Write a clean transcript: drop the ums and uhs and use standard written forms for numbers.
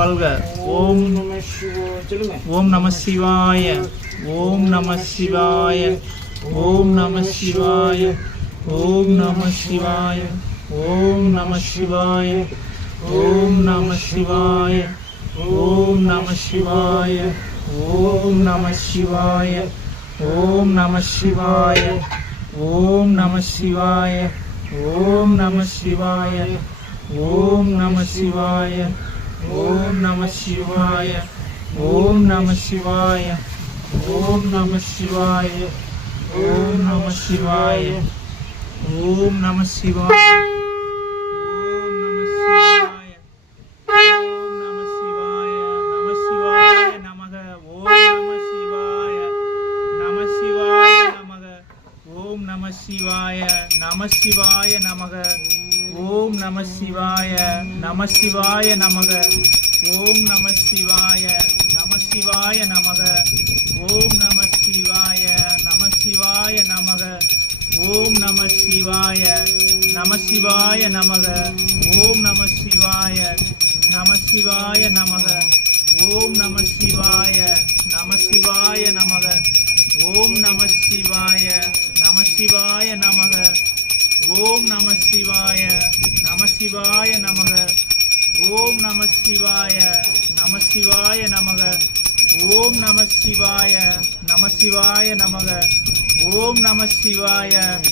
வாழ்க. ஓம் ஓம் நம சிவாய. ஓம் நம சிவாய. ஓம் நம சிவாய. ஓம் நம சிவாய. ஓம் நம சிவாய. ஓம் நம சிவாய. ஓம் நம சிவாய. ஓம் நம சிவாய. ஓம் நம சிவாய. ஓம் நம சிவாய. ஓம் நம சிவாய. ஓம் நம சிவாய. ஓம் நம சிவாய. ஓம் நம சிவாய. ஓம் நம சிவாய. ஓம் நம சிவாய. ஓம் நம சிவாய. ஓம் நம சிவாய. ஓம் நம சிவாய. நம சிவாய நமக. ஓம் நம சிவாய. நம சிவாய நமக. ஓம் நம சிவாய. நம சிவாய நமக. ஓம் நம சிவாய. நம சிவாய நமக. ஓம் நம சிவாய. நம சிவாய நமக. ஓம் நம சிவாய. நம சிவாய நமக. ஓம் நம சிவாய. நம சிவாய நமக. ஓம் நம சிவாய. நம சிவாய நமக. ஓம் நம சிவாய. நம சிவாய நமக. ஓம் நம சிவாய. நம சிவாய நமக. ஓம் நம சிவாய. நம சிவாய நமக. ஓம் நம சிவாய. நம சிவாய நமக. ஓம் நம சிவாய. நம சிவாய நமக. ஓம் நம சிவாய.